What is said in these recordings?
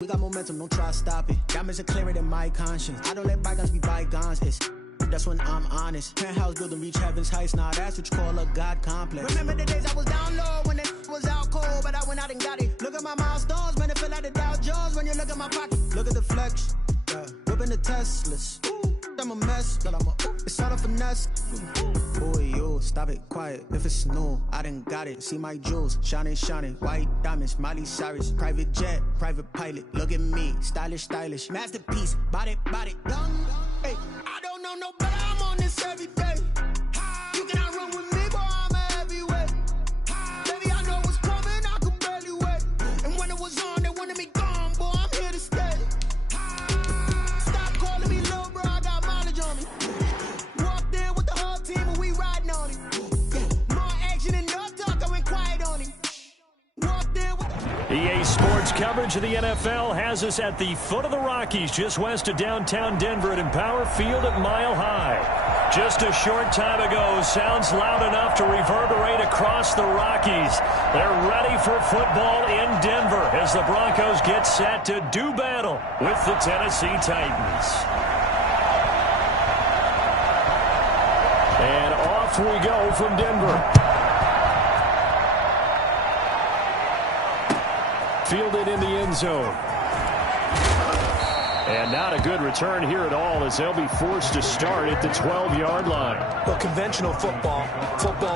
We got momentum, don't try to stop it. Diamonds are clearer than my conscience. I don't let bygones be bygones. That's when I'm honest. Penthouse building, reach heaven's heights. Nah, that's what you call a God complex. Remember the days I was down low when it was out cold, but I went out and got it. Look at my milestones, man, it feel like the Dow Jones when you look at my pocket. Look at the flex, yeah. Whipping the Teslas. Ooh, I'm a mess, but it's all a finesse. Boy, you stop it, quiet. If it's new, I done got it. See my jewels, shining, shining. White diamonds, Miley Cyrus. Private jet, private pilot. Look at me, stylish, stylish. Masterpiece, body, young. Hey, I don't know no better. I'm on this every day. You cannot run with me, boy. I'm a heavyweight. Baby, I know what's coming. I could barely wait. And when it was on, they wanted me gone, boy. I'm here to stay. Stop calling me little bro. I got mileage on me. Walked in with the whole team and we riding on it. Yeah. More action and no talk. I went quiet on him. Walked in with EA Sports coverage of the NFL has us at the foot of the Rockies, just west of downtown Denver at Empower Field at Mile High. Just a short time ago, sounds loud enough to reverberate across the Rockies. They're ready for football in Denver as the Broncos get set to do battle with the Tennessee Titans. And off we go from Denver. Fielded in the end zone. And not a good return here at all as they'll be forced to start at the 12-yard line. Well, conventional football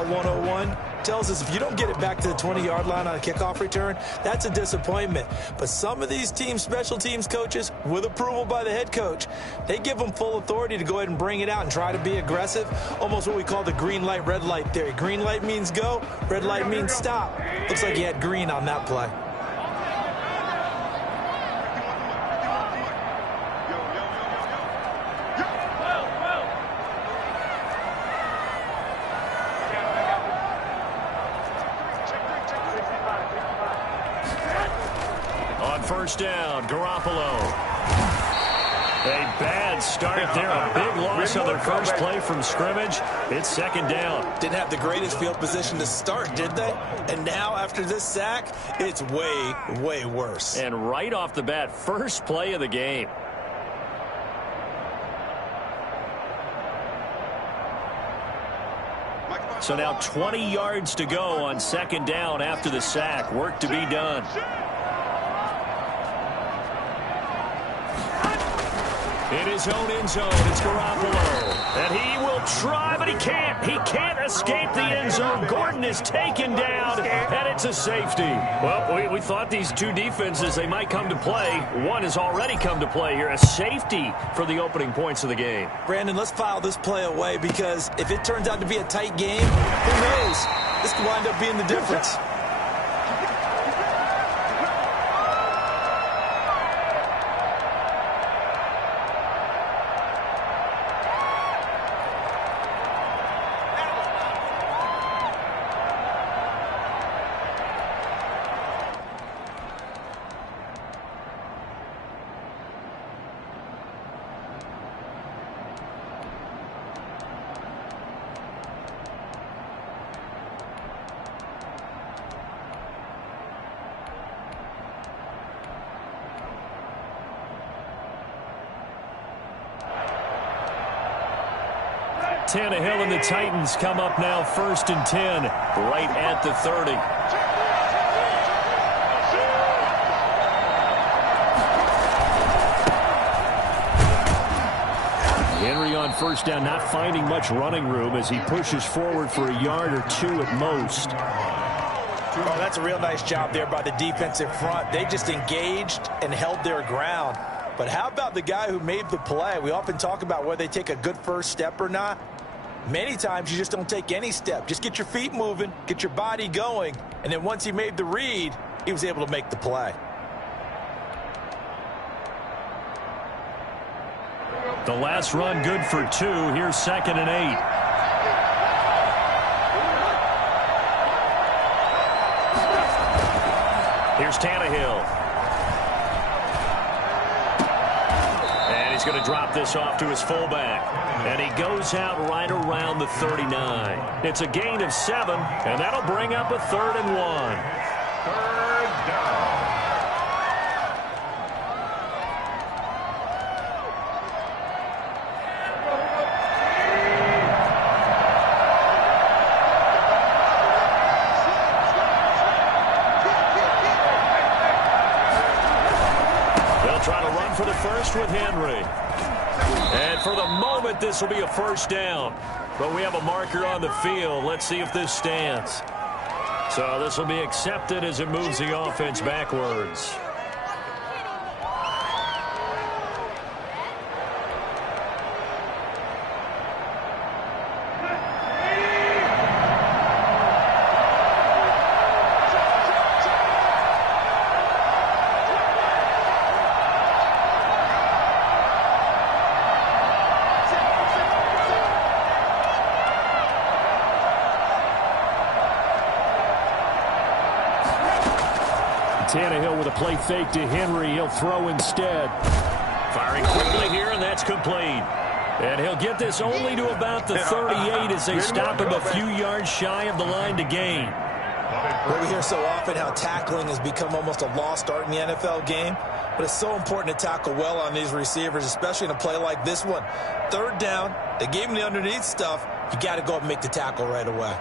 101, tells us if you don't get it back to the 20-yard line on a kickoff return, that's a disappointment. But some of these teams, special teams coaches, with approval by the head coach, they give them full authority to go ahead and bring it out and try to be aggressive, almost what we call the green light, red light theory. Green light means go, red light means stop. Looks like he had green on that play. First down, Garoppolo. A bad start there. A big loss on their first play from scrimmage. It's second down. Didn't have the greatest field position to start, did they? And now, after this sack, it's way, way worse. And right off the bat, first play of the game. So now 20 yards to go on second down after the sack. Work to be done. In his own end zone, it's Garoppolo. And he will try, but he can't. He can't escape the end zone. Gordon is taken down, and it's a safety. Well, we thought these two defenses, they might come to play. One has already come to play here. A safety for the opening points of the game. Brandon, let's file this play away because if it turns out to be a tight game, who knows? This could wind up being the difference. Tannehill and the Titans come up now first and 10, right at the 30. Henry on first down, not finding much running room as he pushes forward for a yard or two at most. Oh, that's a real nice job there by the defensive front. They just engaged and held their ground. But how about the guy who made the play? We often talk about whether they take a good first step or not. Many times you just don't take any step. Just get your feet moving, get your body going, and then once he made the read, he was able to make the play. The last run good for 2. Here's 2nd and 8. Here's Tannehill. And he's going to drop this off to his fullback. And he goes out right around the 39. It's a gain of 7, and that'll bring up a 3rd and 1. Third down. going for the first with Henry. And for the moment, this will be a first down. But we have a marker on the field. Let's see if this stands. So this will be accepted as it moves the offense backwards. Tannehill with a play fake to Henry. He'll throw instead. Firing quickly here, and that's complete. And he'll get this only to about the 38 as they stop him a few yards shy of the line to gain. Well, we hear so often how tackling has become almost a lost art in the NFL game. But it's so important to tackle well on these receivers, especially in a play like this one. Third down, they gave him the underneath stuff. You got to go up and make the tackle right away.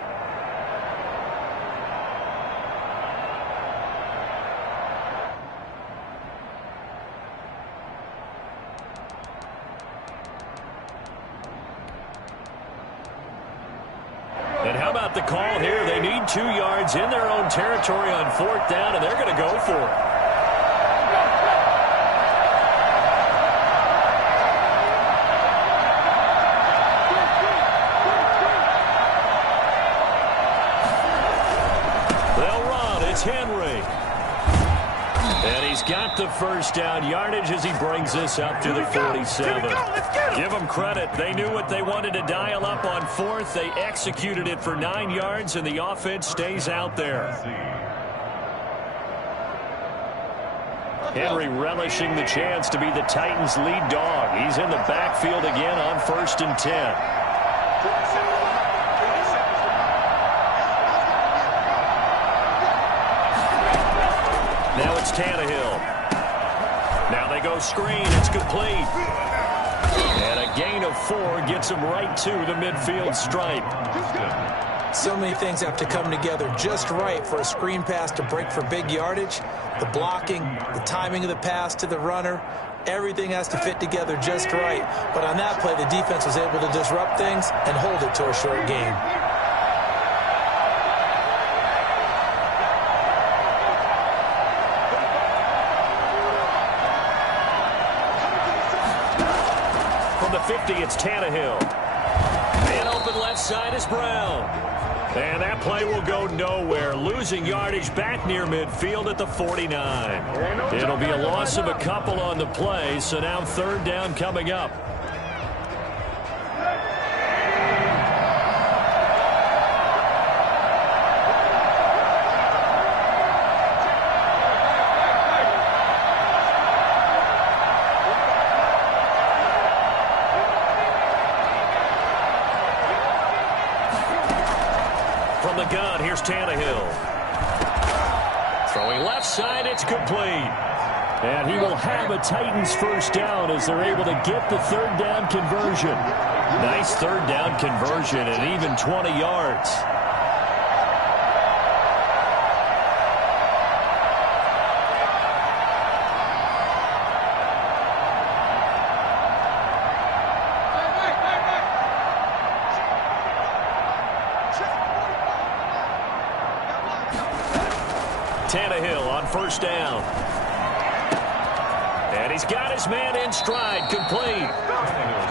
And how about the call here? They need 2 yards in their own territory on 4th down, and they're going to go for it. They'll run. It's Henry. And he's got the first down yardage as he brings this up to the 47. Give them credit. They knew what they wanted to dial up on 4th. They executed it for 9 yards, and the offense stays out there. Henry relishing the chance to be the Titans' lead dog. He's in the backfield again on 1st and 10. Now it's Tannehill. Now they go screen. It's complete. And a gain of 4 gets him right to the midfield stripe. So many things have to come together just right for a screen pass to break for big yardage. The blocking, the timing of the pass to the runner, everything has to fit together just right. But on that play, the defense was able to disrupt things and hold it to a short gain. From the 50, it's Tannehill. And open left side is Brown. And that play will go nowhere, losing yardage back near midfield at the 49. It'll be a loss of a couple on the play, so now 3rd down coming up. From the gun, here's Tannehill. Throwing left side, it's complete. And he will have a Titans first down as they're able to get the 3rd down conversion. Nice 3rd down conversion and even 20 yards. Tannehill on 1st down. And he's got his man in stride, complete.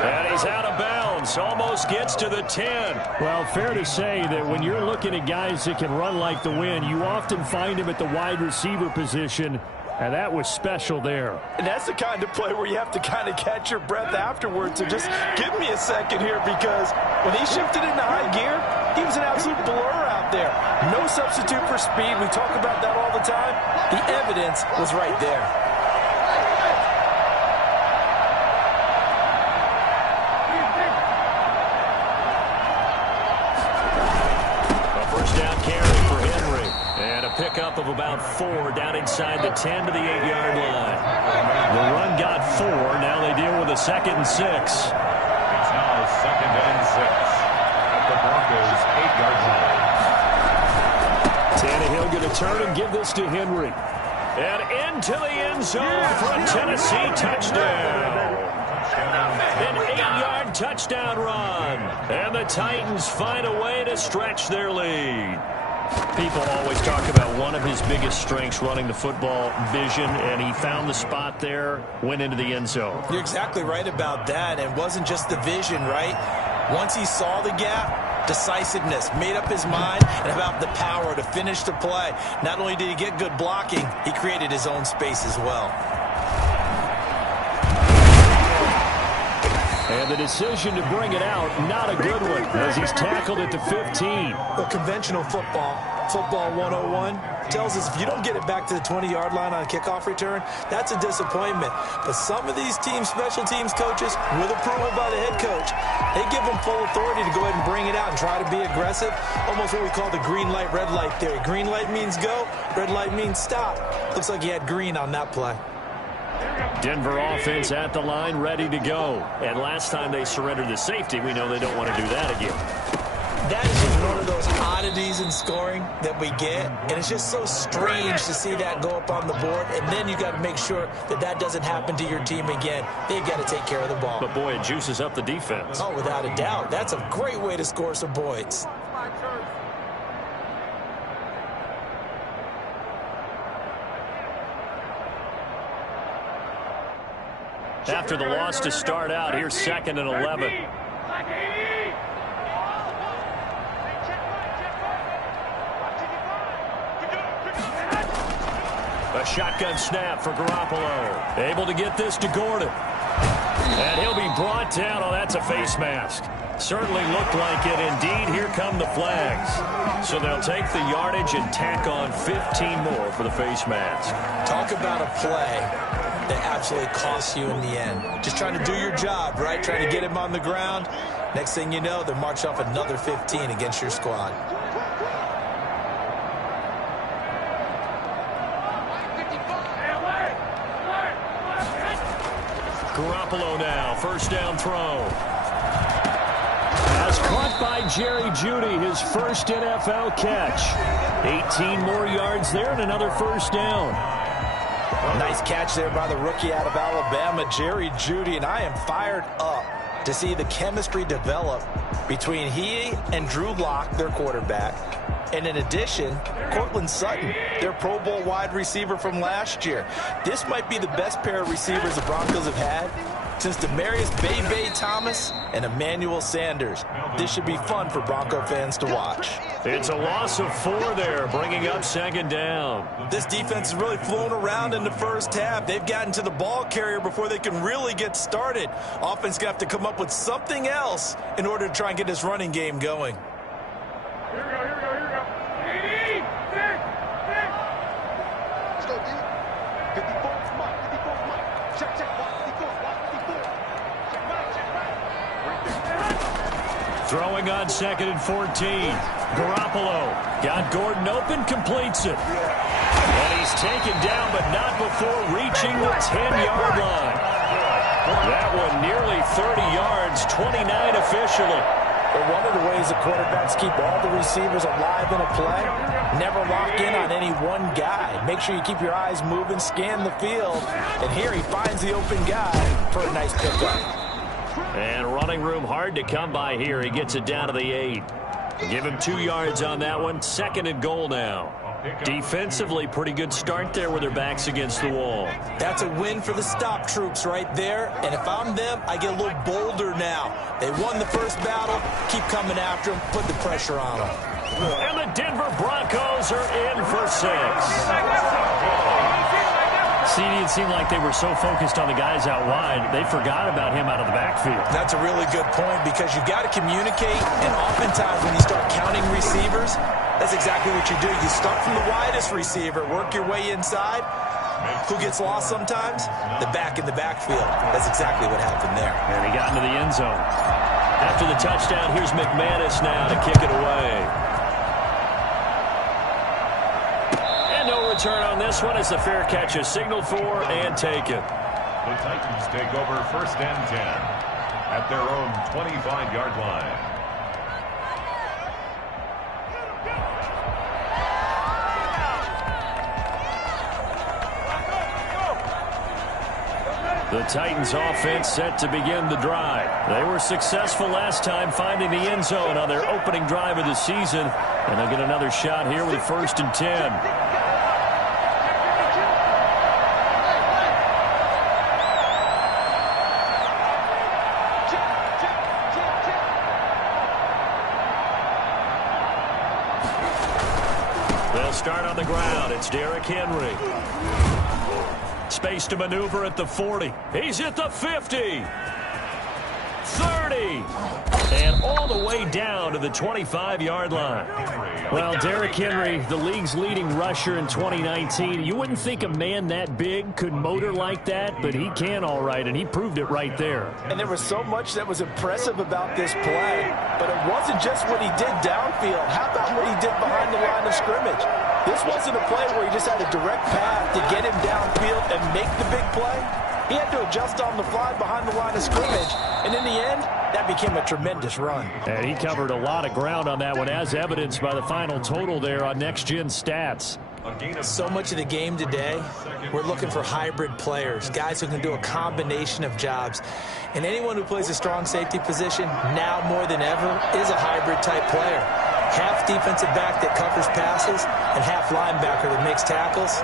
And he's out of bounds, almost gets to the 10. Well, fair to say that when you're looking at guys that can run like the wind, you often find him at the wide receiver position, and that was special there. And that's the kind of play where you have to kind of catch your breath afterwards. So just give me a second here, because when he shifted into high gear, he was an absolute blur out there. No substitute for speed. We talk about that all the time. The evidence was right there. A first down carry for Henry. And a pickup of about 4 down inside the 10 to the 8-yard line. The run got 4. Now they deal with a 2nd and 6. It's now 2nd and 6 at the Broncos' 8-yard line. Tannehill going to turn and give this to Henry. And into the end zone for a Tennessee touchdown. An 8-yard touchdown run. And the Titans find a way to stretch their lead. People always talk about one of his biggest strengths, running the football, vision, and he found the spot there, went into the end zone. You're exactly right about that, and it wasn't just the vision, right? Once he saw the gap, decisiveness, made up his mind, and about the power to finish the play. Not only did he get good blocking, he created his own space as well. And the decision to bring it out, not a good one, as he's tackled at the 15. Well, conventional football 101, tells us if you don't get it back to the 20-yard line on a kickoff return, that's a disappointment. But some of these special teams coaches, with approval by the head coach, they give them full authority to go ahead and bring it out and try to be aggressive. Almost what we call the green light, red light theory. Green light means go, red light means stop. Looks like he had green on that play. Denver offense at the line, ready to go. And last time they surrendered the safety, we know they don't want to do that again. That is just one of those oddities in scoring that we get. And it's just so strange to see that go up on the board. And then you got to make sure that that doesn't happen to your team again. They've got to take care of the ball. But, boy, it juices up the defense. Oh, without a doubt. That's a great way to score some points. After the loss to start out, here's 2nd and 11. A shotgun snap for Garoppolo. Able to get this to Gordon. And he'll be brought down. Oh, that's a face mask. Certainly looked like it. Indeed, here come the flags. So they'll take the yardage and tack on 15 more for the face mask. Talk about a play that absolutely costs you in the end. Just trying to do your job, right? Trying to get him on the ground. Next thing you know, they're marching off another 15 against your squad. Garoppolo now, first down throw. As caught by Jerry Jeudy, his first NFL catch. 18 more yards there and another first down. Nice catch there by the rookie out of Alabama, Jerry Jeudy, and I am fired up to see the chemistry develop between he and Drew Lock, their quarterback. And in addition, Cortland Sutton, their Pro Bowl wide receiver from last year. This might be the best pair of receivers the Broncos have had since Demaryius Bebe Thomas and Emmanuel Sanders. This should be fun for Bronco fans to watch. It's a loss of 4 there, bringing up 2nd down. This defense is really flown around in the first half. They've gotten to the ball carrier before they can really get started. Offense going to have to come up with something else in order to try and get this running game going. Here we go. Let's go, D. 54, Mike. 54, Mike. Check, 54, 54. Check, right. Throwing on 2nd and 14. Garoppolo got Gordon open, completes it. And he's taken down, but not before reaching the 10-yard line. That one nearly 30 yards, 29 officially. But one of the ways the quarterbacks keep all the receivers alive in a play, never lock in on any one guy. Make sure you keep your eyes moving, scan the field. And here he finds the open guy for a nice pickup. And running room hard to come by here. He gets it down to the 8. Give him 2 yards on that one. 2nd and goal now. Defensively, pretty good start there with their backs against the wall. That's a win for the stop troops right there. And if I'm them, I get a little bolder now. They won the first battle. Keep coming after them. Put the pressure on them. And the Denver Broncos are in for 6. See, it seemed like they were so focused on the guys out wide, they forgot about him out of the backfield. That's a really good point because you've got to communicate, and oftentimes when you start counting receivers, that's exactly what you do. You start from the widest receiver, work your way inside. Who gets lost sometimes? The back in the backfield. That's exactly what happened there. And he got into the end zone. After the touchdown, here's McManus now to kick it away. No return on this one as the fair catch is signaled for and taken. The Titans take over 1st and 10 at their own 25-yard line. The Titans offense set to begin the drive. They were successful last time finding the end zone on their opening drive of the season. And they'll get another shot here with 1st and 10. They'll start on the ground. It's Derrick Henry. Space to maneuver at the 40. He's at the 50. 30. And all the way down to the 25-yard line. Well, Derrick Henry, the league's leading rusher in 2019. You wouldn't think a man that big could motor like that, but he can all right, and he proved it right there. And there was so much that was impressive about this play, but it wasn't just what he did downfield. How about what he did behind the line of scrimmage? This wasn't a play where he just had a direct path to get him downfield and make the big play. He had to adjust on the fly behind the line of scrimmage, and in the end, that became a tremendous run. And he covered a lot of ground on that one, as evidenced by the final total there on Next Gen Stats. So much of the game today, we're looking for hybrid players, guys who can do a combination of jobs. And anyone who plays a strong safety position, now more than ever, is a hybrid-type player. Half defensive back that covers passes and half linebacker that makes tackles.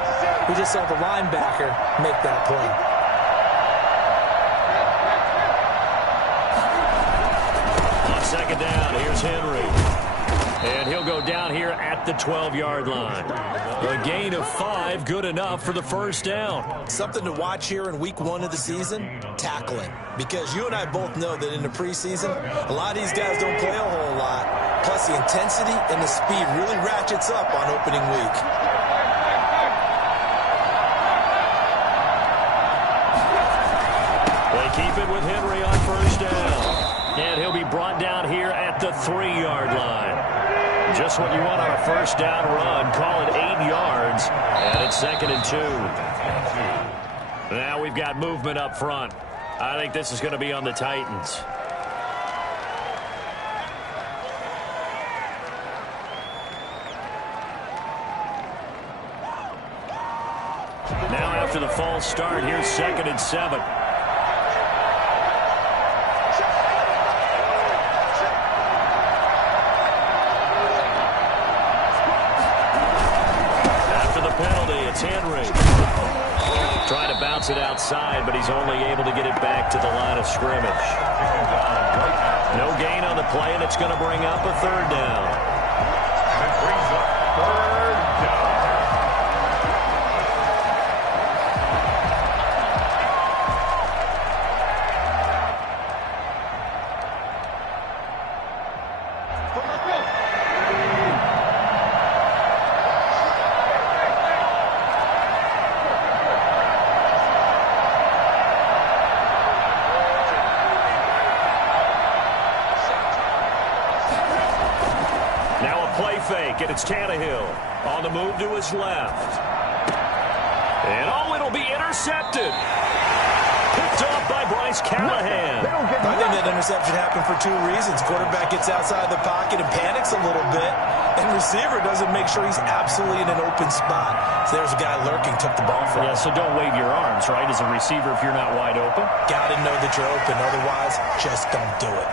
We just saw the linebacker make that play. Second down, here's Henry. And he'll go down here at the 12-yard line. A gain of 5, good enough for the first down. Something to watch here in week 1 of the season, tackling. Because you and I both know that in the preseason, a lot of these guys don't play a whole lot. Plus, the intensity and the speed really ratchets up on opening week. They keep it with Henry on first down. And he'll be brought down here at the 3-yard line. Just what you want on a first down run. Call it 8 yards. And it's 2nd and 2. Now we've got movement up front. I think this is going to be on the Titans. Now after the false start, here's 2nd and 7. It's Henry. Trying to bounce it outside, but he's only able to get it back to the line of scrimmage. No gain on the play, and it's going to bring up a 3rd down. It brings up 3rd down. Fake, and it's Tannehill on the move to his left. And it'll be intercepted. Picked off by Bryce Callahan. I think that interception happened for 2 reasons. Quarterback gets outside the pocket and panics a little bit, and receiver doesn't make sure he's absolutely in an open spot. So there's a guy lurking, took the ball from him. Yeah, so don't wave your arms, right, as a receiver if you're not wide open. Got to know that you're open. Otherwise, just don't do it.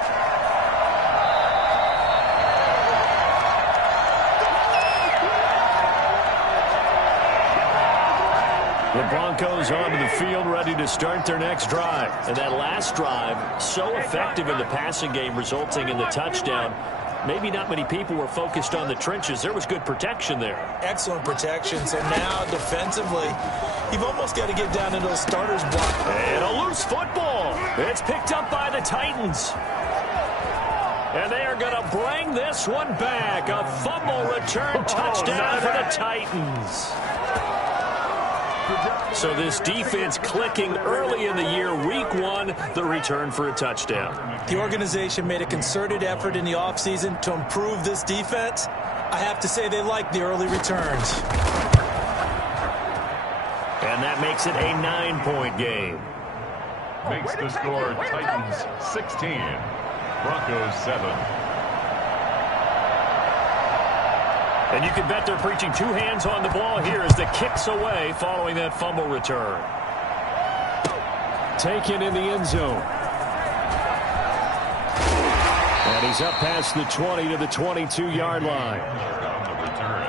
The Broncos onto the field, ready to start their next drive. And that last drive, so effective in the passing game, resulting in the touchdown. Maybe not many people were focused on the trenches. There was good protection there. Excellent protection. So now, defensively, you've almost got to get down into those starters block. And a loose football. It's picked up by the Titans. And they are going to bring this one back. A fumble return touchdown for the Titans. So this defense clicking early in the year. Week 1, the return for a touchdown. The organization made a concerted effort in the offseason to improve this defense. I have to say they like the early returns. And that makes it a 9-point game. Makes the score Titans 16, Broncos 7. And you can bet they're preaching 2 hands on the ball here as the kick's away following that fumble return. taken in the end zone. And he's up past the 20 to the 22-yard line. On the return,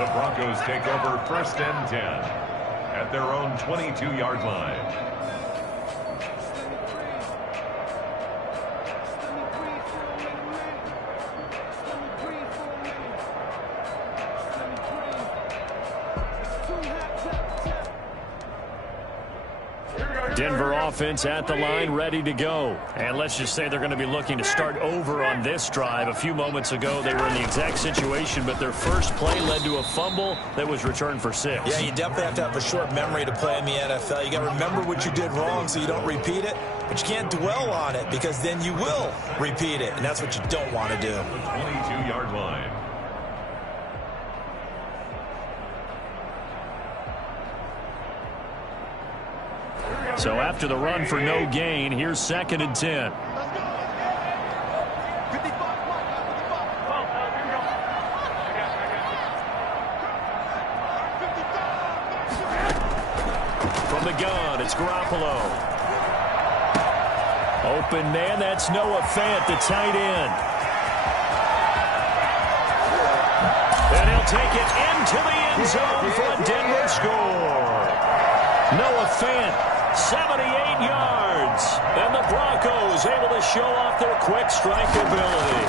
the Broncos take over 1st and 10 at their own 22-yard line. Denver offense at the line, ready to go. And let's just say they're going to be looking to start over on this drive. A few moments ago, they were in the exact situation, but their first play led to a fumble that was returned for 6. Yeah, you definitely have to have a short memory to play in the NFL. You got to remember what you did wrong so you don't repeat it, but you can't dwell on it because then you will repeat it, and that's what you don't want to do. 22-yard line. So after the run for no gain, here's 2nd and 10. From the gun, it's Garoppolo. Open man, that's Noah Fant, the tight end. And he'll take it into the end zone for a Denver score. Noah Fant, 78 yards, and the Broncos able to show off their quick strike ability.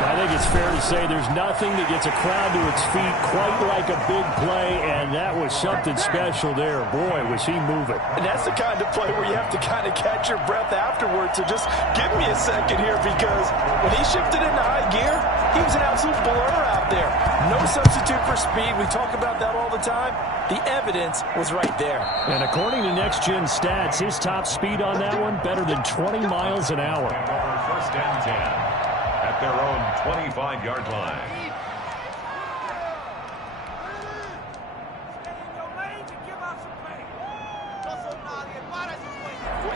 I think it's fair to say there's nothing that gets a crowd to its feet quite like a big play, and that was something special there. Boy, was he moving. And that's the kind of play where you have to kind of catch your breath afterwards. So just give me a second here, because when he shifted into high gear, he was an absolute blur out there. No substitute for speed. We talk about that all the time. The evidence was right there. And according to Next Gen Stats, his top speed on that one, better than 20 miles an hour. 1st and 10 at their own 25-yard line.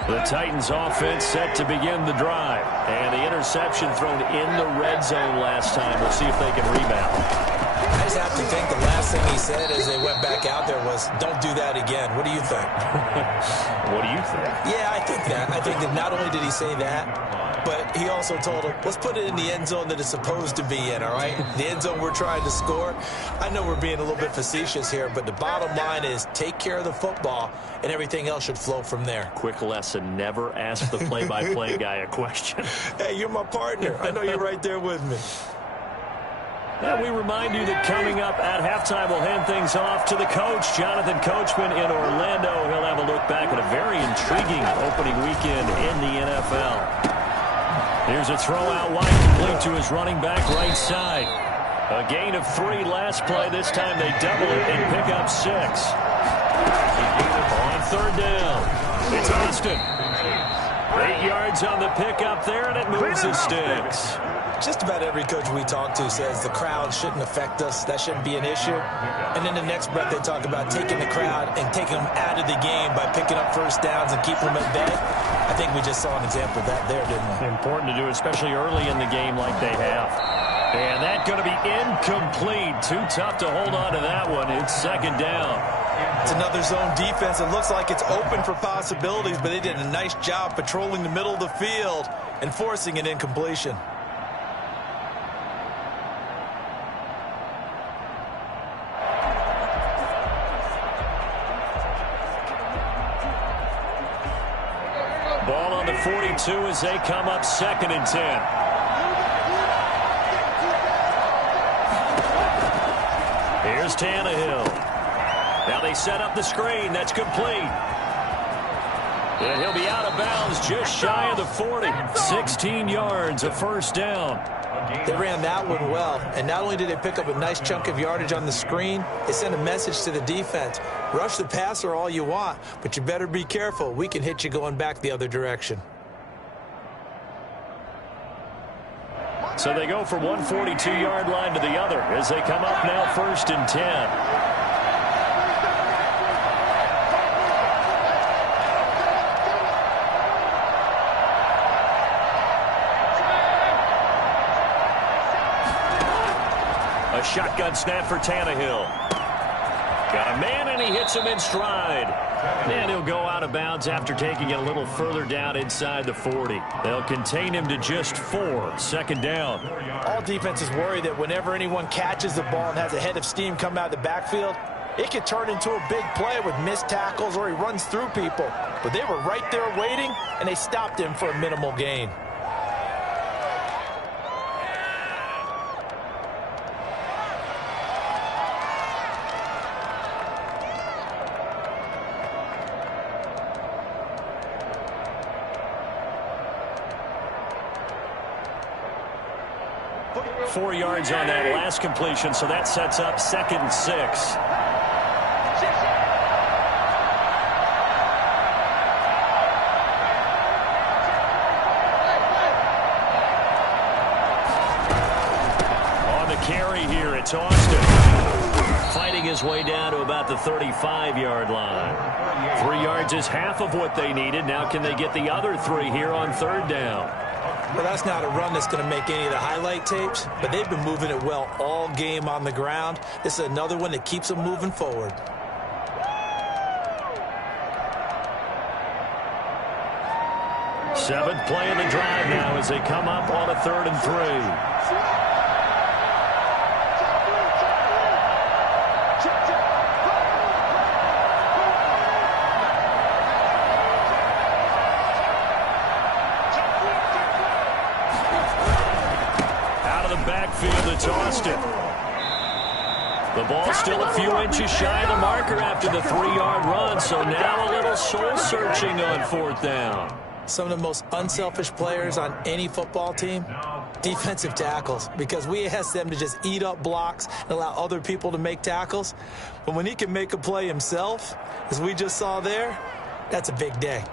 The Titans offense set to begin the drive. And the interception thrown in the red zone last time. We'll see if they can rebound. I just have to think the last thing he said as they went back out there was, don't do that again. What do you think? What do you think? Yeah, I think that. I think that not only did he say that, but he also told him, let's put it in the end zone that it's supposed to be in, all right? The end zone we're trying to score. I know we're being a little bit facetious here, but the bottom line is take care of the football, and everything else should flow from there. Quick lesson, never ask the play-by-play guy a question. Hey, you're my partner. I know you're right there with me. And we remind you that coming up at halftime, we'll hand things off to the coach, Jonathan Coachman in Orlando. He'll have a look back at a very intriguing opening weekend in the NFL. Here's a throw out wide, complete to his running back right side. A gain of 3 last play. This time they double it and pick up 6. On 3rd down, it's Austin. 8 yards on the pickup there, and it moves the sticks. Just about every coach we talk to says the crowd shouldn't affect us. That shouldn't be an issue. And in the next breath, they talk about taking the crowd and taking them out of the game by picking up 1st downs and keeping them at bay. I think we just saw an example of that there, didn't we? Important to do, especially early in the game like they have. And that's going to be incomplete. Too tough to hold on to that one. It's 2nd down. It's another zone defense. It looks like it's open for possibilities, but they did a nice job patrolling the middle of the field and forcing an incompletion. Ball on the 42 as they come up 2nd and 10. Here's Tannehill. Now they set up the screen. That's complete. And he'll be out of bounds just shy of the 40. 16 yards, a 1st down. They ran that one well, and not only did they pick up a nice chunk of yardage on the screen, they sent a message to the defense. Rush the passer all you want, but you better be careful. We can hit you going back the other direction. So they go from one 42-yard line to the other as they come up now 1st and 10. Shotgun snap for Tannehill. Got a man, and he hits him in stride. And he'll go out of bounds after taking it a little further down inside the 40. They'll contain him to just 4. Second down. All defenses worry that whenever anyone catches the ball and has a head of steam come out of the backfield, it could turn into a big play with missed tackles or he runs through people. But they were right there waiting, and they stopped him for a minimal gain. Four yards on that last completion, so that sets up 2nd and 6. On the carry here, it's Austin. Fighting his way down to about the 35-yard line. 3 yards is half of what they needed. Now can they get the other 3 here on 3rd down? Well, that's not a run that's going to make any of the highlight tapes, but they've been moving it well all game on the ground. This is another one that keeps them moving forward. Seventh play of the drive now as they come up on a 3rd and 3. It's Austin. The ball still a few inches shy of the marker after the 3-yard run, so now a little soul-searching on 4th down. Some of the most unselfish players on any football team, defensive tackles, because we ask them to just eat up blocks and allow other people to make tackles. But when he can make a play himself, as we just saw there, that's a big day.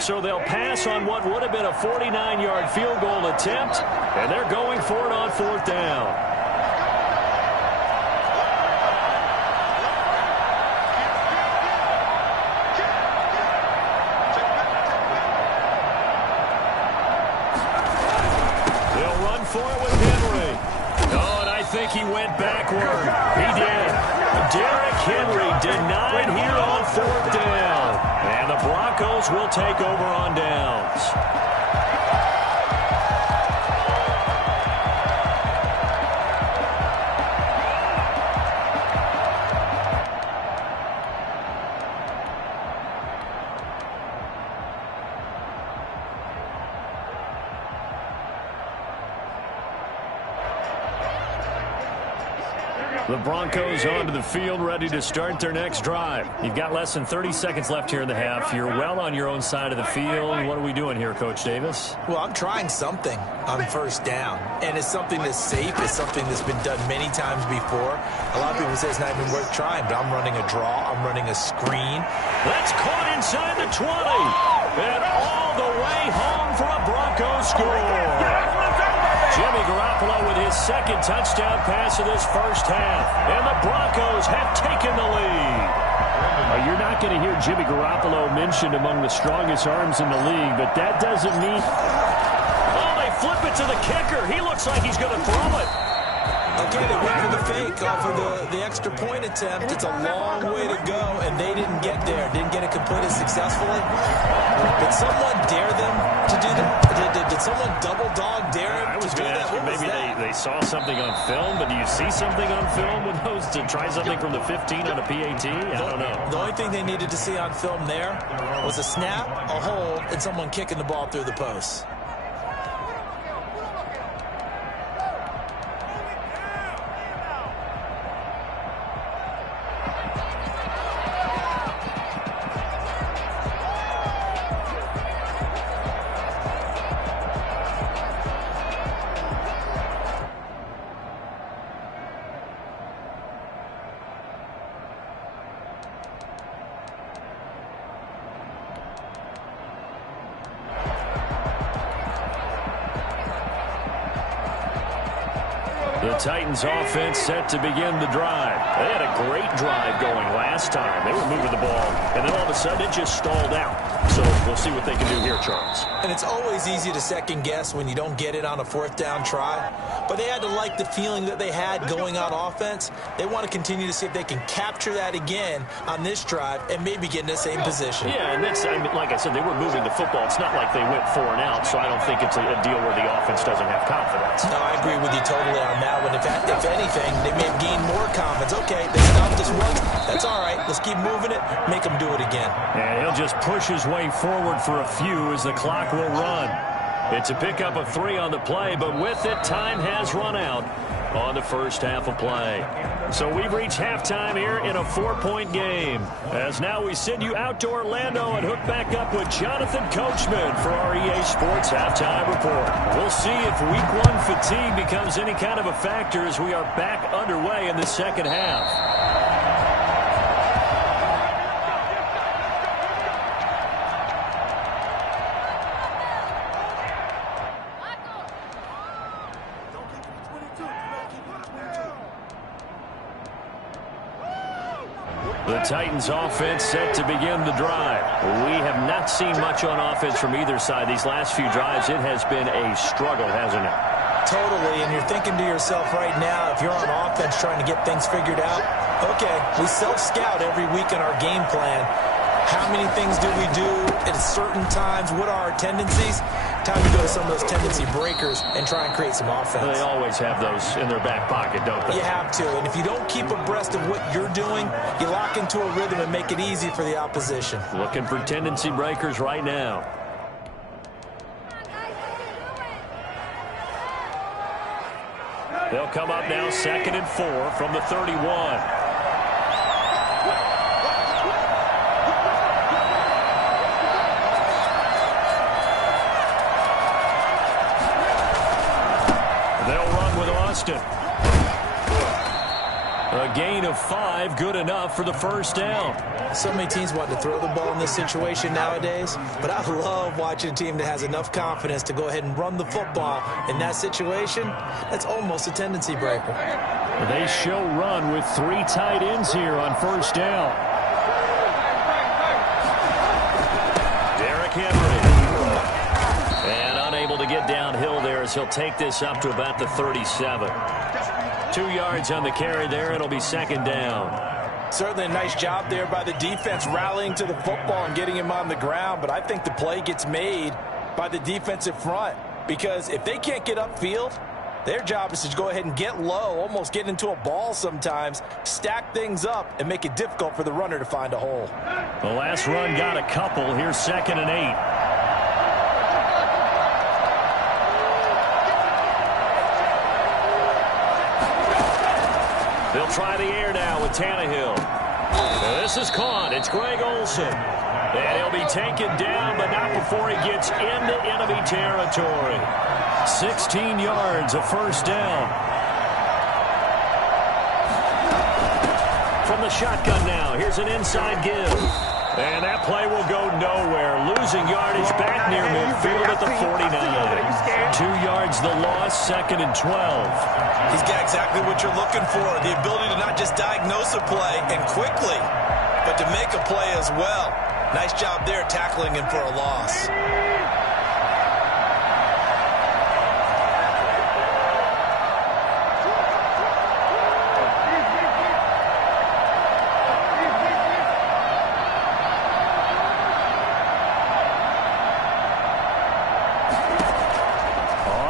So they'll pass on what would have been a 49-yard field goal attempt, and they're going for it on 4th down. They'll run for it with Henry. Oh, and I think he went backward. He did. Derrick Henry denied here on 4th down. And the Broncos will take over on downs. The Broncos onto the field, ready to start their next drive. You've got less than 30 seconds left here in the half. You're well on your own side of the field. What are we doing here, Coach Davis? Well, I'm trying something on 1st down, and it's something that's safe. It's something that's been done many times before. A lot of people say it's not even worth trying, but I'm running a draw. I'm running a screen. That's caught inside the 20, and all the way home for a Broncos score. Jimmy Garoppolo with his 2nd touchdown pass of this first half. And the Broncos have taken the lead. Well, you're not going to hear Jimmy Garoppolo mentioned among the strongest arms in the league, but that doesn't mean... Oh, they flip it to the kicker. He looks like he's going to throw it. Okay, they went for the fake off of the extra point attempt. It's a long way to go, and they didn't get there. Didn't get it completed successfully. Did someone dare them to do that? Did someone double dog dare him? I was going to ask you, maybe they saw something on film, but do you see something on film with those to try something from the 15 on a PAT? I don't know. The only thing they needed to see on film there was a snap, a hold, and someone kicking the ball through the post. The Titans offense set to begin the drive. They had a great drive going last time. They were moving the ball, and then all of a sudden it just stalled out. So we'll see what they can do here, Charles. And it's always easy to second guess when you don't get it on a fourth down try. But they had to like the feeling that they had going on offense. They want to continue to see if they can capture that again on this drive and maybe get in the same position. Yeah, and that's, like I said, they were moving the football. It's not like they went 4 and out, so I don't think it's a deal where the offense doesn't have confidence. No, I agree with you totally on that one. If anything, they may have gained more confidence. Okay, they stopped us once. That's all right. Let's keep moving it. Make them do it again. And he'll just push his way forward for a few as the clock will run. It's a pickup of 3 on the play, but with it, time has run out on the first half of play. So we've reached halftime here in a 4-point game. As now we send you out to Orlando and hook back up with Jonathan Coachman for our EA Sports Halftime Report. We'll see if Week 1 fatigue becomes any kind of a factor as we are back underway in the second half. The Titans offense set to begin the drive. We have not seen much on offense from either side. These last few drives, it has been a struggle, hasn't it? Totally, and you're thinking to yourself right now, if you're on offense trying to get things figured out, okay, we self-scout every week in our game plan. How many things do we do at certain times? What are our tendencies? Time to go to some of those tendency breakers and try and create some offense. They always have those in their back pocket, don't they? You have to, and if you don't keep abreast of what you're doing, you lock into a rhythm and make it easy for the opposition. Looking for tendency breakers right now. They'll come up now 2nd and 4 from the 31. A gain of 5, good enough for the first down. So many teams want to throw the ball in this situation nowadays, but I love watching a team that has enough confidence to go ahead and run the football. In that situation, that's almost a tendency breaker. They show run with 3 tight ends here on first down. Derrick Henry. And unable to get downhill there as he'll take this up to about the 37. 2 yards on the carry there. It'll be 2nd down. Certainly a nice job there by the defense rallying to the football and getting him on the ground, but I think the play gets made by the defensive front because if they can't get upfield, their job is to go ahead and get low, almost get into a ball sometimes, stack things up, and make it difficult for the runner to find a hole. The last run got a couple. Here's 2nd and 8. They'll try the air now with Tannehill. This is caught. It's Greg Olsen. And he'll be taken down, but not before he gets into enemy territory. 16 yards, a first down. From the shotgun now, here's an inside give. And that play will go nowhere. Losing yardage back near midfield at the 49. 2 yards the loss, 2nd and 12. He's got exactly what you're looking for, the ability to not just diagnose a play and quickly, but to make a play as well. Nice job there tackling him for a loss.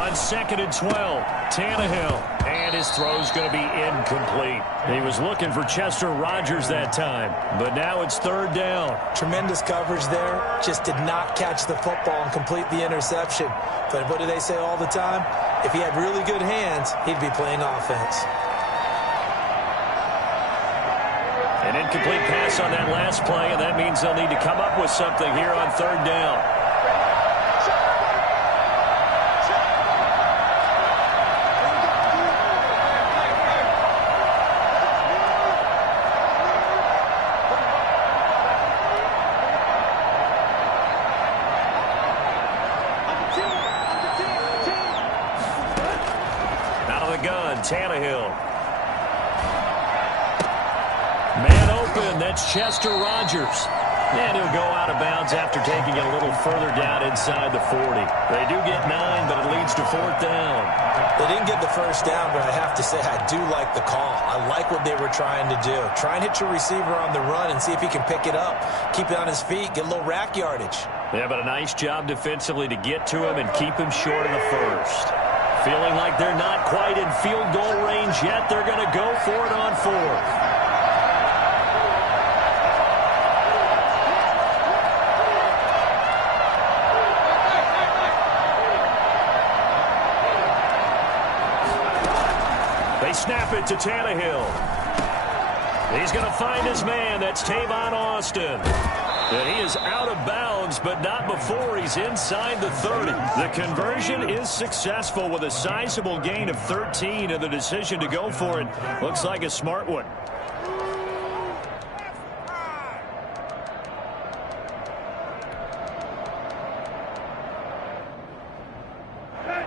On 2nd and 12, Tannehill. And his throw's going to be incomplete. He was looking for Chester Rogers that time, but now it's 3rd down. Tremendous coverage there. Just did not catch the football and complete the interception. But what do they say all the time? If he had really good hands, he'd be playing offense. An incomplete pass on that last play, and that means they'll need to come up with something here on 3rd down. Tannehill. Man open, that's Chester Rogers. And he'll go out of bounds after taking it a little further down inside the 40. They do get 9, but it leads to 4th down. They didn't get the first down, but I have to say I do like the call. I like what they were trying to do. Try and hit your receiver on the run and see if he can pick it up. Keep it on his feet, get a little rack yardage. Yeah, but a nice job defensively to get to him and keep him short of the first. Feeling like they're not quite in field goal range yet, they're going to go for it on 4th. Snap it to Tannehill. He's going to find his man. That's Tavon Austin. And he is out of bounds, but not before he's inside the 30. The conversion is successful with a sizable gain of 13, and the decision to go for it looks like a smart one.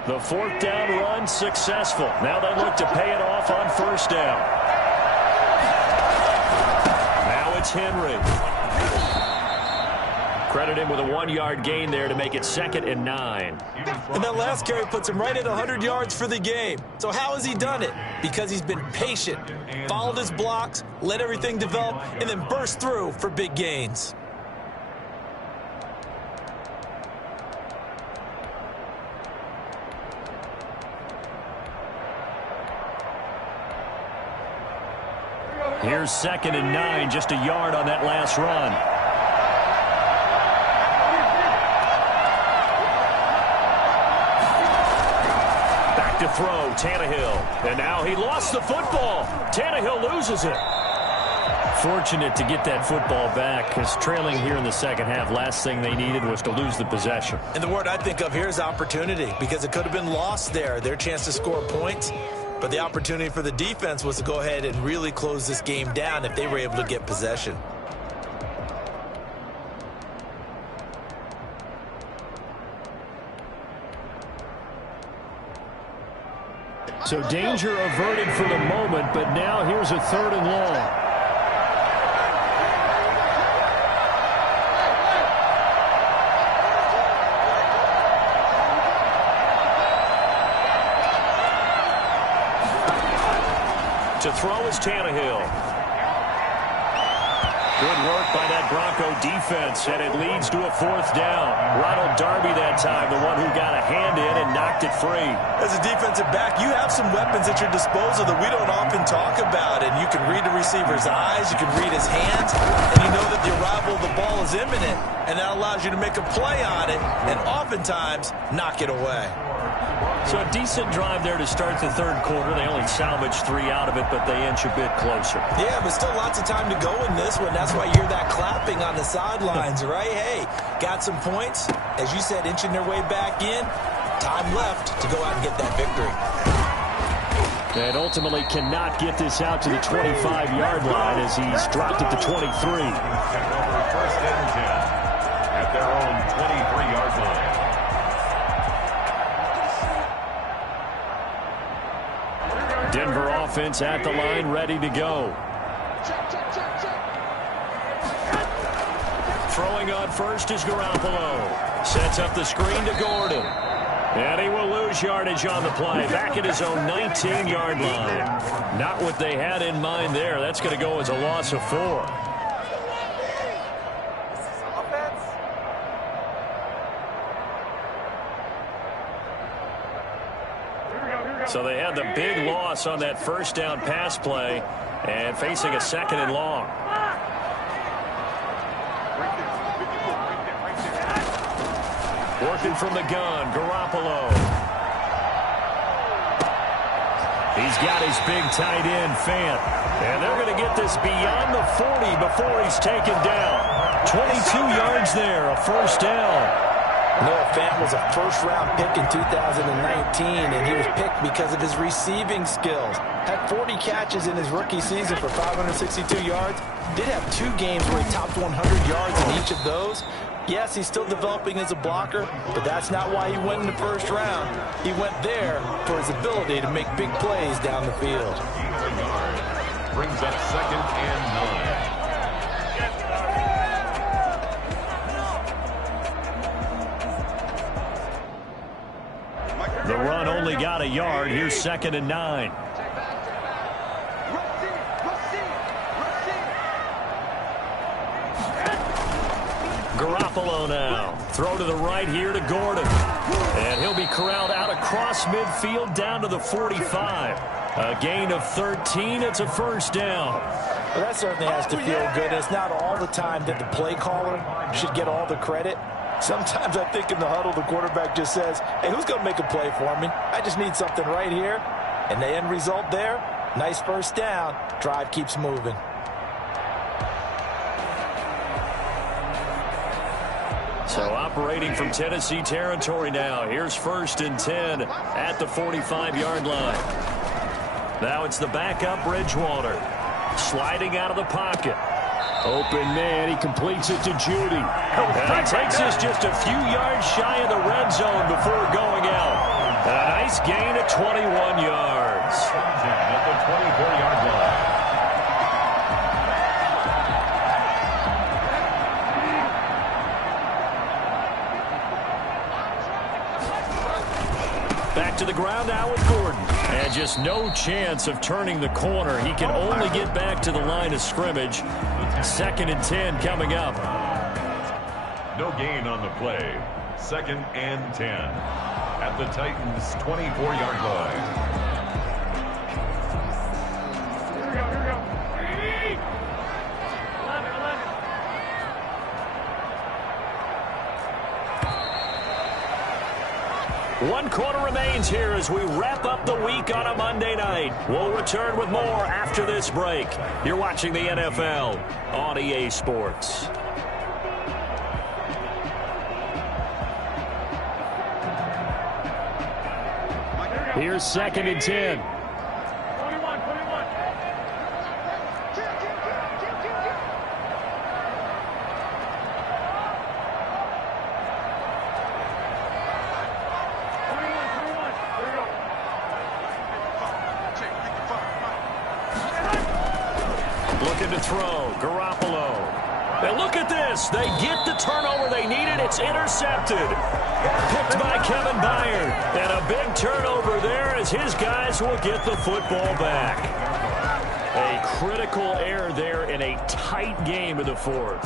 The 4th down run successful. Now they look to pay it off on 1st down. Now it's Henry. Credit him with a 1-yard gain there to make it 2nd and 9. And that last carry puts him right at 100 yards for the game. So how has he done it? Because he's been patient, followed his blocks, let everything develop, and then burst through for big gains. Here's 2nd and 9, just a yard on that last run. Back to throw, Tannehill. And now he lost the football. Tannehill loses it. Fortunate to get that football back, because trailing here in the second half, last thing they needed was to lose the possession. And the word I think of here is opportunity, because it could have been lost there. Their chance to score points. But the opportunity for the defense was to go ahead and really close this game down if they were able to get possession. So danger averted for the moment, but now here's a 3rd and long. To throw is Tannehill. Good work by that Bronco defense, and it leads to a 4th down. Ronald Darby that time, the one who got a hand in and knocked it free. As a defensive back, you have some weapons at your disposal that we don't often talk about, and you can read the receiver's eyes, you can read his hands, and you know that the arrival of the ball is imminent, and that allows you to make a play on it, and oftentimes knock it away. So a decent drive there to start the 3rd quarter. They only salvaged 3 out of it, but they inch a bit closer. Yeah, but still lots of time to go in this one. That's why you hear that clapping on the sidelines, right? Hey, got some points. As you said, inching their way back in. Time left to go out and get that victory. And ultimately cannot get this out to the 25-yard line as he's dropped at the 23. 1st and 10 at their own 23-yard line. Denver offense at the line, ready to go. Throwing on first is Garoppolo. Sets up the screen to Gordon. And he will lose yardage on the play. Back at his own 19-yard line. Not what they had in mind there. That's going to go as a loss of 4. So they had the big loss on that 1st down pass play and facing a 2nd and long. Working from the gun, Garoppolo. He's got his big tight end, Fant. And they're going to get this beyond the 40 before he's taken down. 22 yards there, a 1st down. Noah Fant was a 1st-round pick in 2019, and he was picked because of his receiving skills. Had 40 catches in his rookie season for 562 yards. Did have 2 games where he topped 100 yards in each of those. Yes, he's still developing as a blocker, but that's not why he went in the 1st round. He went there for his ability to make big plays down the field. Brings up 2nd and 9. only got a yard. Here's 2nd and 9. Garoppolo now. Throw to the right here to Gordon. And he'll be corralled out across midfield down to the 45. A gain of 13. It's a first down. Well, that certainly has to feel good. It's not all the time that the play caller should get all the credit. Sometimes I think in the huddle, the quarterback just says, hey, who's going to make a play for me? I just need something right here. And the end result there, nice first down. Drive keeps moving. So operating from Tennessee territory now. Here's 1st and 10 at the 45-yard line. Now it's the backup Bridgewater. Sliding out of the pocket. Open man. He completes it to Judy. And he takes us just a few yards shy of the red zone before going out. A nice gain of 21 yards. At the 24-yard line. Back to the ground now with Gordon. And just no chance of turning the corner. He can only get back to the line of scrimmage. 2nd and 10 coming up. No gain on the play. 2nd and 10 at the Titans' 24-yard line. One quarter remains here as we wrap up the week on a Monday night. We'll return with more after this break. You're watching the NFL on EA Sports. Here's 2nd and 10. Looking to throw. Garoppolo. And look at this. They get the turnover they needed. It's intercepted. Picked by Kevin Byard. And a big turnover there as his guys will get the football back. A critical error there in a tight game in the 4th.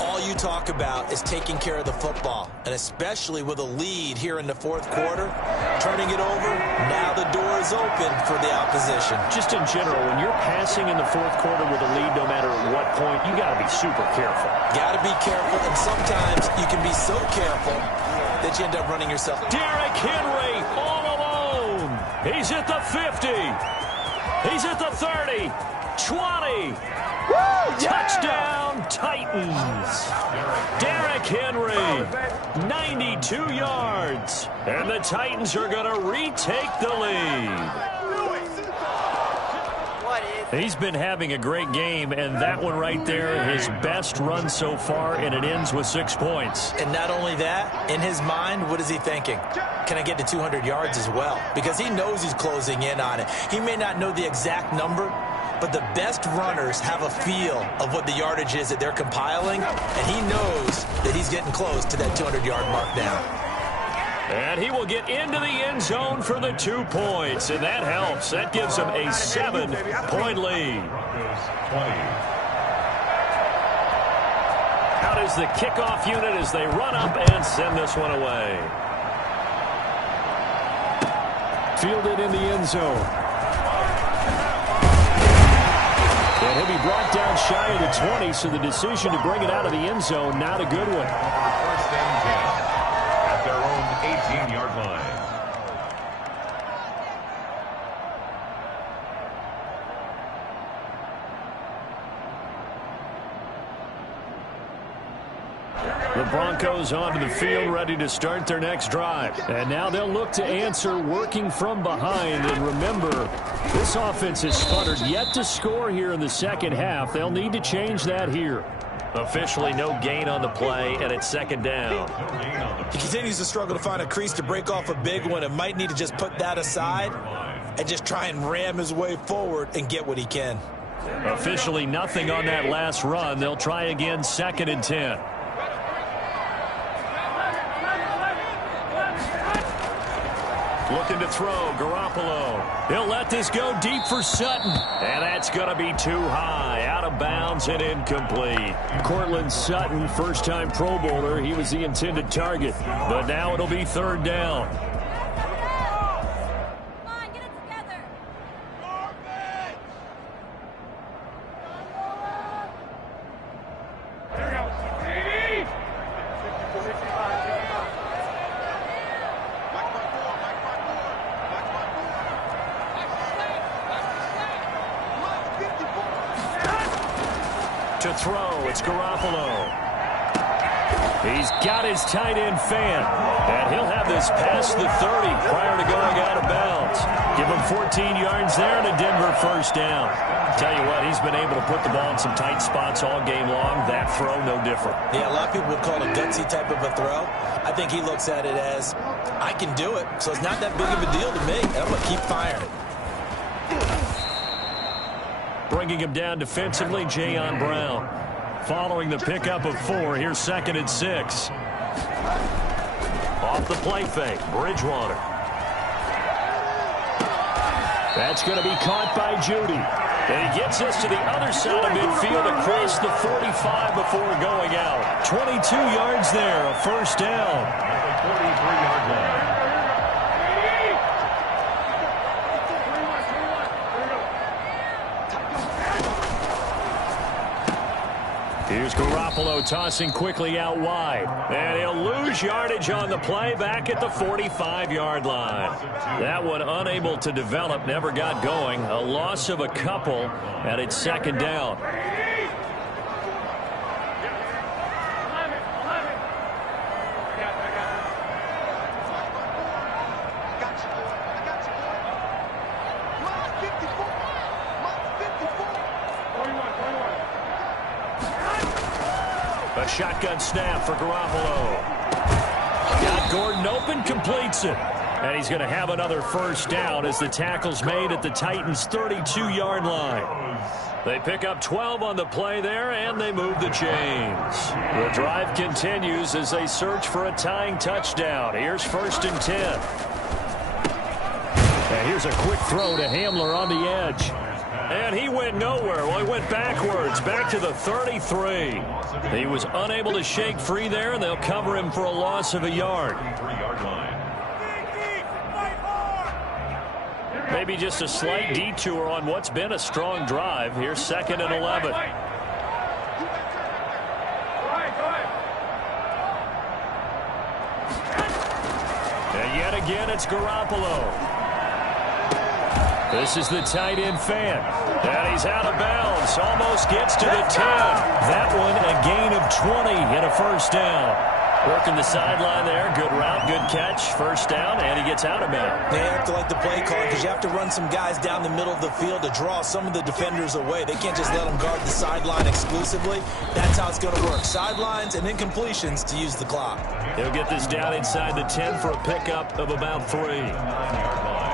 All you talk about is taking care of the football, and especially with a lead here in the 4th quarter, turning it over, now the door is open for the opposition. Just in general, when you're passing in the 4th quarter with a lead, no matter at what point, you got to be super careful. Got to be careful, and sometimes you can be so careful that you end up running yourself. Derrick Henry all alone. He's at the 50. He's at the 30. 20. Woo, yeah! Touchdown, Titans. Derrick Henry, 92 yards. And the Titans are going to retake the lead. He's been having a great game, and that one right there, his best run so far, and it ends with 6 points. And not only that, in his mind, what is he thinking? Can I get to 200 yards as well? Because he knows he's closing in on it. He may not know the exact number, but the best runners have a feel of what the yardage is that they're compiling, and he knows that he's getting close to that 200-yard mark now. And he will get into the end zone for the 2 points, and that helps. That gives him a 7-point lead. Out is the kickoff unit as they run up and send this one away. Fielded in the end zone. And he'll be brought down shy of the 20, so the decision to bring it out of the end zone, not a good one. First and 10 at their own 18-yard line. The Broncos onto the field, ready to start their next drive. And now they'll look to answer working from behind. And remember, this offense has sputtered yet to score here in the second half. They'll need to change that here. Officially no gain on the play, and it's second down. He continues to struggle to find a crease to break off a big one and might need to just put that aside and just try and ram his way forward and get what he can. Officially nothing on that last run. They'll try again, second and 10. Looking to throw, Garoppolo. He'll let this go deep for Sutton. And that's going to be too high. Out of bounds and incomplete. Cortland Sutton, first-time Pro Bowler. He was the intended target. But now it'll be third down. To throw, it's Garoppolo. He's got his tight end fan, and he'll have this past the 30 prior to going out of bounds. Give him 14 yards there and a Denver first down. Tell you what, he's been able to put the ball in some tight spots all game long. That throw, no different. Yeah, a lot of people would call it a gutsy type of a throw. I think he looks at it as, I can do it, so it's not that big of a deal to me, and I'm going to keep firing. Bringing him down defensively, Jayon Brown. Following the pickup of 4, here's 2nd and 6. Off the play fake, Bridgewater. That's going to be caught by Judy. And he gets us to the other side of midfield across the 45 before going out. 22 yards there, a first down. At the 43-yard line. Here's Garoppolo tossing quickly out wide. And he'll lose yardage on the play back at the 45-yard line. That one unable to develop, never got going. A loss of a couple, and it's 2nd down. A shotgun snap for Garoppolo. Got Gordon open, completes it. And he's going to have another first down as the tackle's made at the Titans' 32-yard line. They pick up 12 on the play there, and they move the chains. The drive continues as they search for a tying touchdown. Here's 1st and 10. And here's a quick throw to Hamler on the edge. And he went nowhere. Well, he went backwards, back to the 33. He was unable to shake free there, and they'll cover him for a loss of a yard. Maybe just a slight detour on what's been a strong drive. Here's 2nd and 11. And yet again, it's Garoppolo. This is the tight end fan. And he's out of bounds. Almost gets to the 10. That one a gain of 20 and a first down. Working the sideline there. Good route, good catch. First down, and he gets out of bounds. They have to like the play call because you have to run some guys down the middle of the field to draw some of the defenders away. They can't just let them guard the sideline exclusively. That's how it's going to work. Sidelines and incompletions to use the clock. He'll get this down inside the 10 for a pickup of about 3.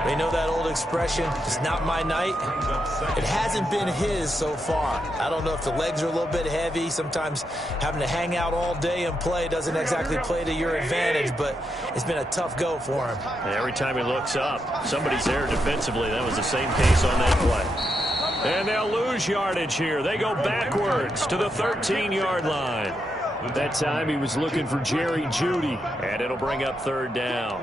They know that old expression, it's not my night. It hasn't been his so far. I don't know if the legs are a little bit heavy. Sometimes having to hang out all day and play doesn't exactly play to your advantage, but it's been a tough go for him. And every time he looks up, somebody's there defensively. That was the same case on that play. And they'll lose yardage here. They go backwards to the 13-yard line. That time he was looking for Jerry Jeudy, and it'll bring up 3rd down.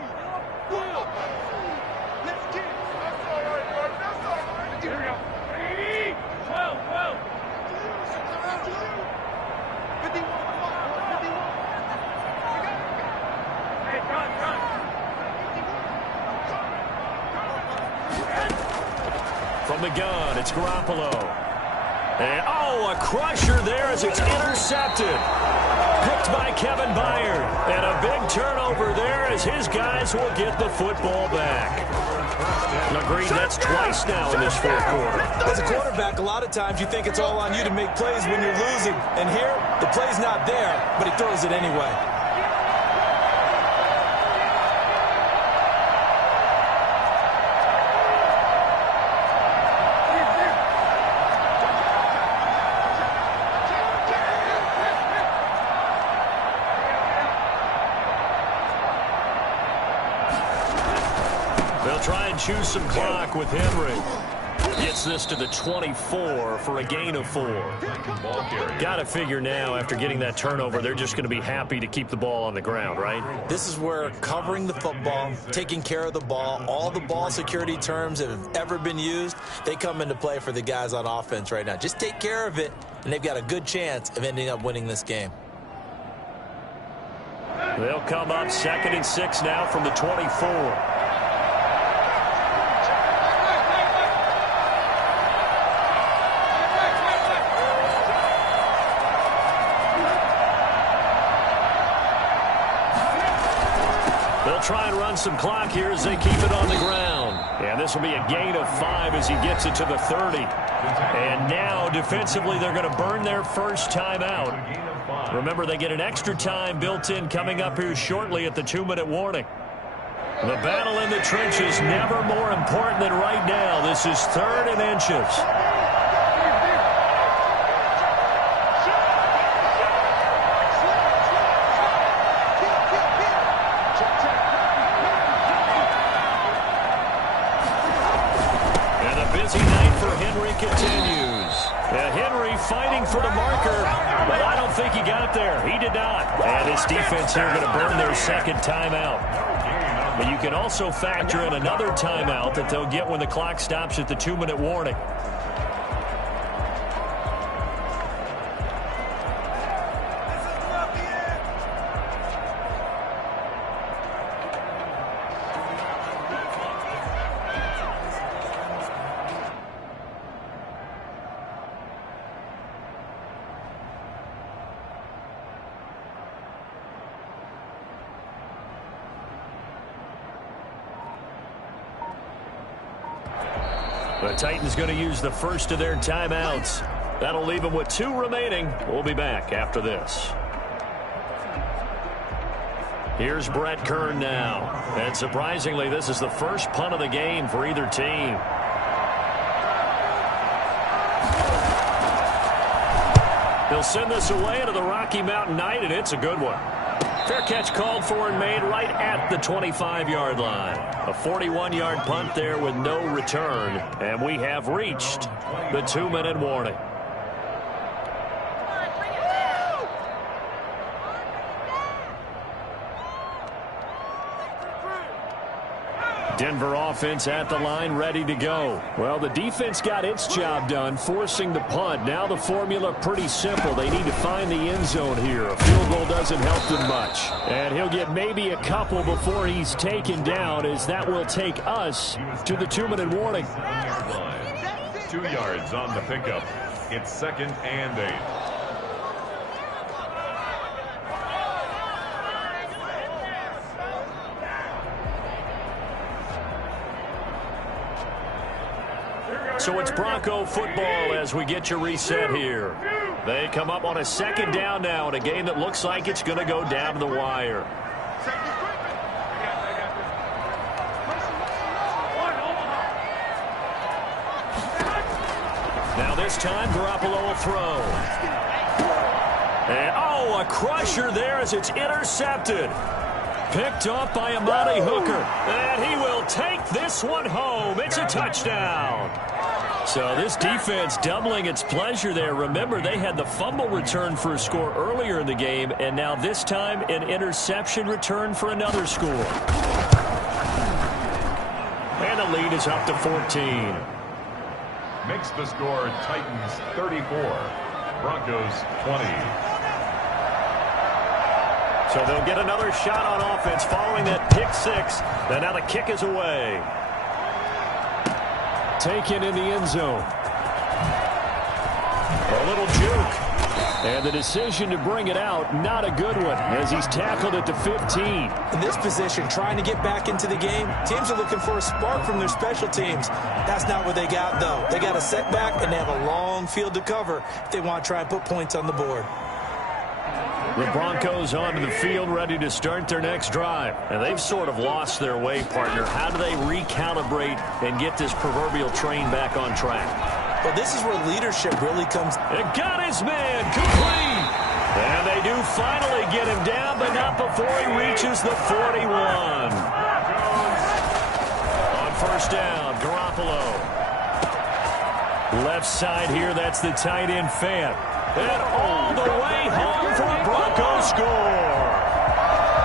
From the gun, it's Garoppolo. And, a crusher there as it's intercepted. Picked by Kevin Byard. And a big turnover there as his guys will get the football back. Agreed, that's twice now in this 4th quarter. As a quarterback, a lot of times you think it's all on you to make plays when you're losing. And here, the play's not there, but he throws it anyway. They'll try and choose some clock with Henry. Gets this to the 24 for a gain of 4. Got to figure now, after getting that turnover, they're just going to be happy to keep the ball on the ground, right? This is where covering the football, taking care of the ball, all the ball security terms that have ever been used, they come into play for the guys on offense right now. Just take care of it, and they've got a good chance of ending up winning this game. They'll come up 2nd and 6 now from the 24. Try and run some clock here as they keep it on the ground. And this will be a gain of 5 as he gets it to the 30. And now, defensively, they're going to burn their first timeout. Remember, they get an extra time built in coming up here shortly at the 2-minute warning. The battle in the trenches, never more important than right now. This is 3rd and inches. Continues. Henry fighting for the marker, but I don't think he got there. He did not. And his defense here going to burn their second timeout. But you can also factor in another timeout that they'll get when the clock stops at the 2-minute warning. The Titans going to use the first of their timeouts. That'll leave them with 2 remaining. We'll be back after this. Here's Brett Kern now. And surprisingly, this is the first punt of the game for either team. They'll send this away into the Rocky Mountain Night, and it's a good one. Fair catch called for and made right at the 25-yard line. A 41-yard punt there with no return. And we have reached the 2-minute warning. Denver offense at the line, ready to go. Well, the defense got its job done, forcing the punt. Now the formula pretty simple. They need to find the end zone here. A field goal doesn't help them much. And he'll get maybe a couple before he's taken down, as that will take us to the 2-minute warning. 2 yards on the pickup. It's 2nd and 8. So it's Bronco football as we get you reset here. They come up on a 2nd down now in a game that looks like it's going to go down to the wire. Now this time, Garoppolo will throw. And, a crusher there as it's intercepted. Picked off by Amani Hooker. And he will take this one home. It's a touchdown. So this defense doubling its pleasure there. Remember, they had the fumble return for a score earlier in the game, and now this time an interception return for another score. And the lead is up to 14. Makes the score Titans 34, Broncos 20. So they'll get another shot on offense following that pick 6. And now the kick is away. Taken in the end zone. A little juke. And the decision to bring it out, not a good one, as he's tackled at the 15. In this position, trying to get back into the game, teams are looking for a spark from their special teams. That's not what they got, though. They got a setback, and they have a long field to cover if they want to try and put points on the board. The Broncos onto the field, ready to start their next drive. And they've sort of lost their way, partner. How do they recalibrate and get this proverbial train back on track? Well, this is where leadership really comes. It got his man complete. And they do finally get him down, but not before he reaches the 41. On down. Garoppolo. Left side here, that's the tight end Fant. And all the way home for a Broncos score.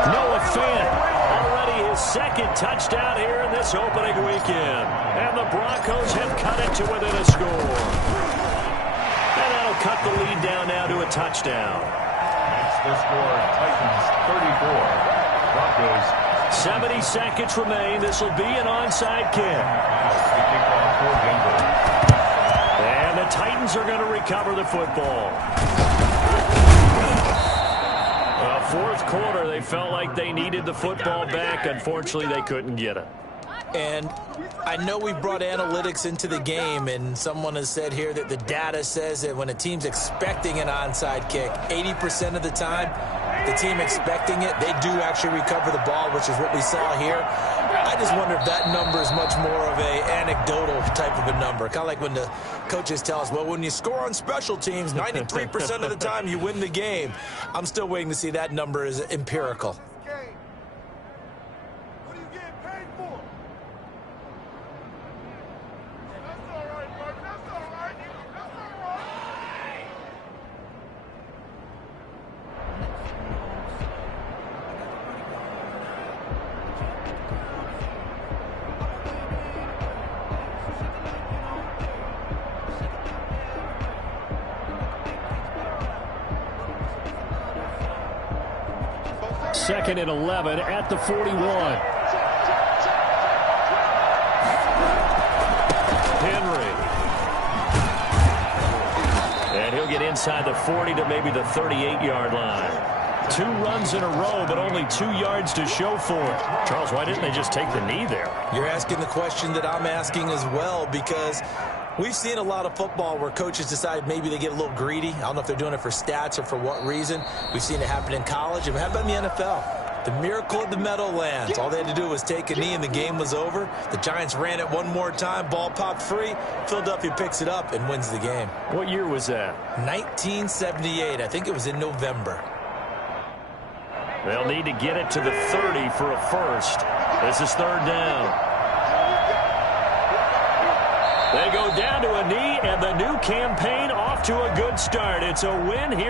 Noah Fant, already his second touchdown here in this opening weekend. And the Broncos have cut it to within a score. And that'll cut the lead down now to a touchdown. Makes the score Titans 34. Broncos. 70 seconds remain. This will be an onside kick. The kickoff for Denver. And the Titans are going to recover the football. Fourth quarter, they felt like they needed the football back. Unfortunately, they couldn't get it. And I know we brought analytics into the game, and someone has said here that the data says that when a team's expecting an onside kick, 80% of the time, the team expecting it, they do actually recover the ball, which is what we saw here. I just wonder if that number is much more of a anecdotal type of a number. Kind of like when the coaches tell us, well, when you score on special teams, 93% of the time you win the game. I'm still waiting to see that number is empirical. Second and 11 at the 41. Henry. And he'll get inside the 40 to maybe the 38-yard line. 2 runs in a row, but only 2 yards to show for it. Charles, why didn't they just take the knee there? You're asking the question that I'm asking as well, because we've seen a lot of football where coaches decide maybe they get a little greedy. I don't know if they're doing it for stats or for what reason. We've seen it happen in college. And how about in the NFL? The miracle of the Meadowlands. All they had to do was take a knee and the game was over. The Giants ran it one more time. Ball popped free. Philadelphia picks it up and wins the game. What year was that? 1978. I think it was in November. They'll need to get it to the 30 for a first. This is third down. They go down to a knee, and the new campaign off to a good start. It's a win here.